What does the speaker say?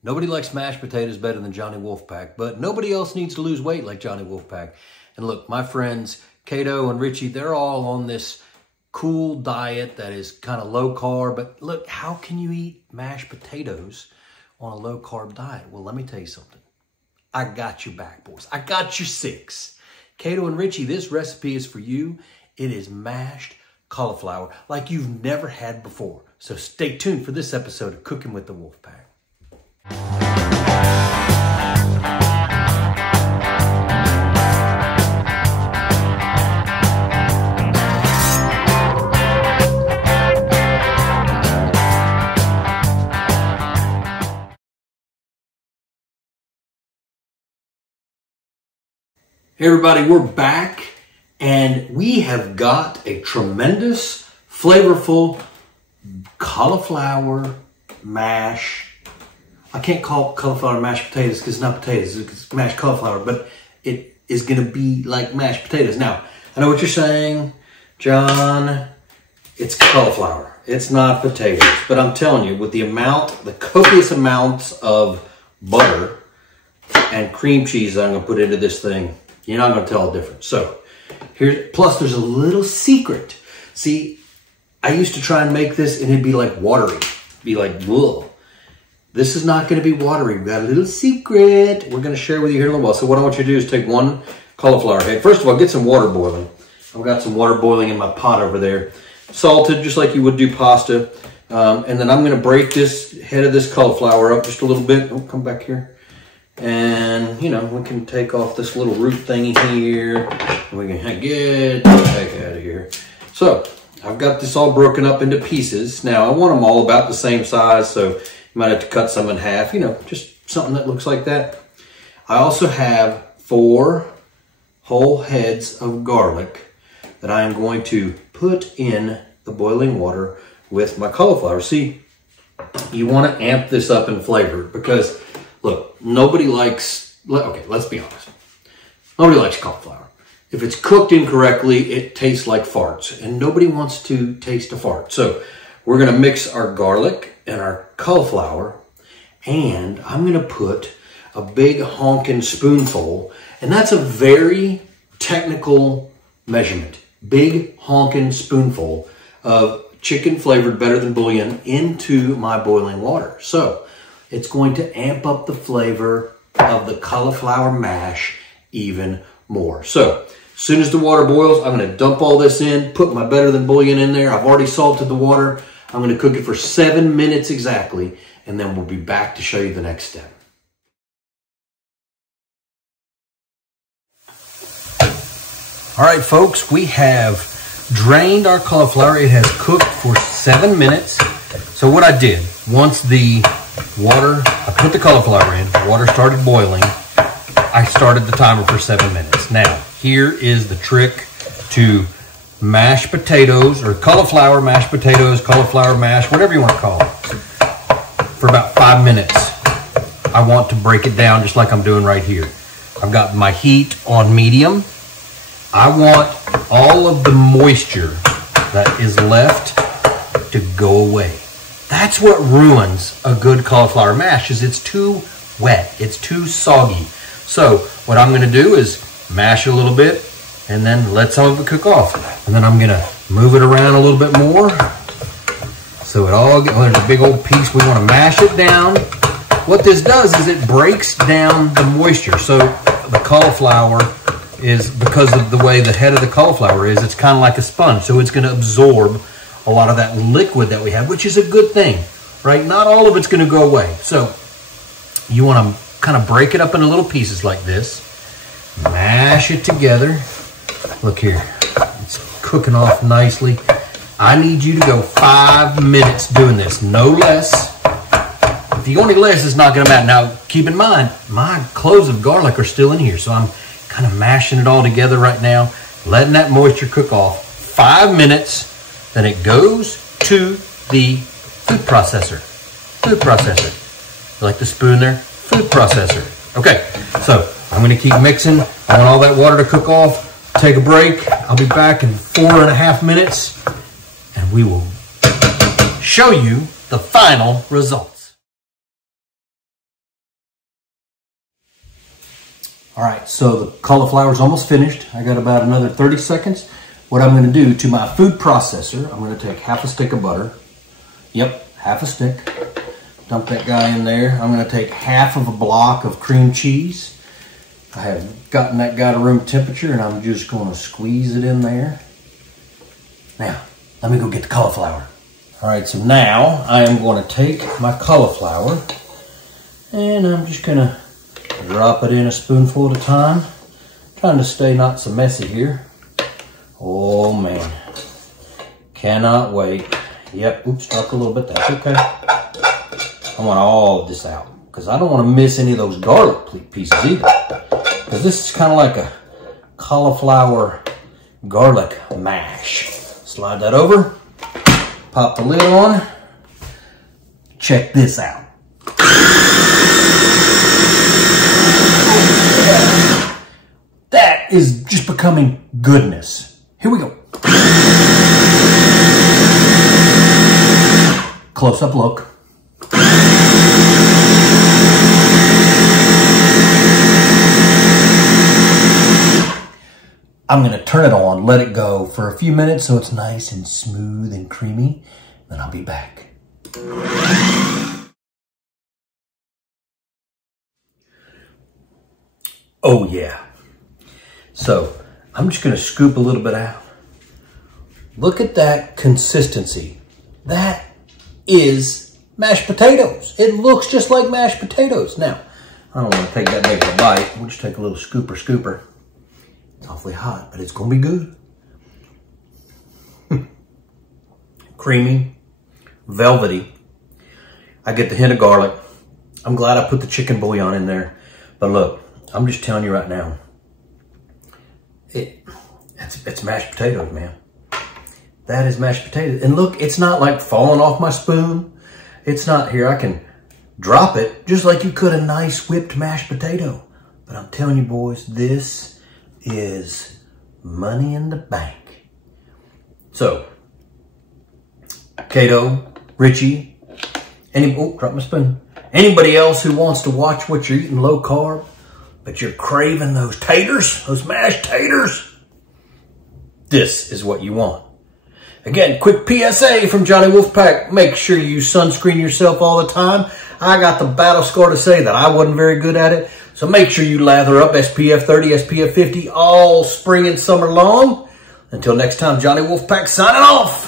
Nobody likes mashed potatoes better than Johnny Wolfpack, but nobody else needs to lose weight like Johnny Wolfpack. And look, my friends, Cato and Richie, they're all on this cool diet that is kind of low carb. But look, how can you eat mashed potatoes on a low carb diet? Well, let me tell you something. I got your back, boys. I got your six. Cato and Richie, this recipe is for you. It is mashed cauliflower like you've never had before. So stay tuned for this episode of Cooking with the Wolfpack. Hey everybody, we're back and we have got a tremendous, flavorful cauliflower mash. I can't call it cauliflower mashed potatoes because it's not potatoes, it's mashed cauliflower, but it is going to be like mashed potatoes. Now, I know what you're saying, John, it's cauliflower. It's not potatoes, but I'm telling you, with the copious amounts of butter and cream cheese I'm going to put into this thing, you're not going to tell the difference. So, plus there's a little secret. See, I used to try and make this and it'd be like watery. Be like, whoa. This is not going to be watery. We've got a little secret we're going to share with you here in a little while. So what I want you to do is take one cauliflower head. First of all, get some water boiling. I've got some water boiling in my pot over there. Salted, just like you would do pasta. And then I'm going to break this head of this cauliflower up just a little bit. Oh, come back here. And, you know, we can take off this little root thingy here. And we can get the heck out of here. So, I've got this all broken up into pieces. Now, I want them all about the same size, so you might have to cut some in half. You know, just something that looks like that. I also have 4 whole heads of garlic that I am going to put in the boiling water with my cauliflower. See, you want to amp this up in flavor because, look, nobody likes, okay, let's be honest. Nobody likes cauliflower. If it's cooked incorrectly, it tastes like farts, and nobody wants to taste a fart. So we're going to mix our garlic and our cauliflower, and I'm going to put a big honking spoonful, and that's a very technical measurement. Big honking spoonful of chicken flavored better than bouillon into my boiling water. So it's going to amp up the flavor of the cauliflower mash even more. So as soon as the water boils, I'm going to dump all this in, put my better than bouillon in there. I've already salted the water. I'm going to cook it for 7 minutes exactly, and then we'll be back to show you the next step. All right, folks, we have drained our cauliflower. It has cooked for 7 minutes. So what I did, once the water, I put the cauliflower in, water started boiling, I started the timer for 7 minutes. Now, here is the trick to mashed potatoes, or cauliflower mashed potatoes, cauliflower mash, whatever you want to call it. For about 5 minutes, I want to break it down just like I'm doing right here. I've got my heat on medium. I want all of the moisture that is left to go away. That's what ruins a good cauliflower mash, is it's too wet, it's too soggy. So what I'm going to do is mash it a little bit and then let some of it cook off. And then I'm going to move it around a little bit more. So it all gets, there's a big old piece. We want to mash it down. What this does is it breaks down the moisture. So the cauliflower is, because of the way the head of the cauliflower is, it's kind of like a sponge. So it's going to absorb a lot of that liquid that we have, which is a good thing, right? Not all of it's going to go away. So you want to kind of break it up into little pieces like this. Mash it together. Look here, it's cooking off nicely. I need you to go 5 minutes doing this, no less. If you go any less, it's not going to matter. Now, keep in mind, my cloves of garlic are still in here, so I'm kind of mashing it all together right now, letting that moisture cook off. 5 minutes, then it goes to the food processor. Food processor. You like the spoon there? Food processor. Okay, so I'm going to keep mixing. I want all that water to cook off. Take a break. I'll be back in 4.5 minutes, and we will show you the final results. All right, so the cauliflower is almost finished. I got about another 30 seconds. What I'm gonna do to my food processor, I'm gonna take half a stick of butter. Yep, half a stick. Dump that guy in there. I'm gonna take half of a block of cream cheese. I have gotten that guy to room temperature and I'm just gonna squeeze it in there. Now, let me go get the cauliflower. All right, so now I am gonna take my cauliflower and I'm just gonna drop it in a spoonful at a time. Trying to stay not so messy here. Oh man, cannot wait. Yep, oops, dropped a little bit, that's okay. I want all of this out because I don't want to miss any of those garlic pieces either. Because this is kind of like a cauliflower garlic mash. Slide that over, pop the lid on. Check this out. That is just becoming goodness. Here we go. Close-up look. I'm gonna turn it on, let it go for a few minutes so it's nice and smooth and creamy. Then I'll be back. Oh yeah. So I'm just gonna scoop a little bit out. Look at that consistency. That is mashed potatoes. It looks just like mashed potatoes. Now, I don't want to take that big of a bite. We'll just take a little scooper. It's awfully hot, but it's gonna be good. Creamy, velvety. I get the hint of garlic. I'm glad I put the chicken bouillon in there. But look, I'm just telling you right now, it's mashed potatoes, man. That is mashed potatoes. And look, it's not like falling off my spoon. It's not, here, I can drop it just like you could a nice whipped mashed potato. But I'm telling you boys, this is money in the bank. So, Cato, Richie, drop my spoon. Anybody else who wants to watch what you're eating low carb, but you're craving those taters, those mashed taters, this is what you want. Again, quick PSA from Johnny Wolfpack. Make sure you sunscreen yourself all the time. I got the battle scar to say that I wasn't very good at it. So make sure you lather up SPF 30, SPF 50 all spring and summer long. Until next time, Johnny Wolfpack signing off.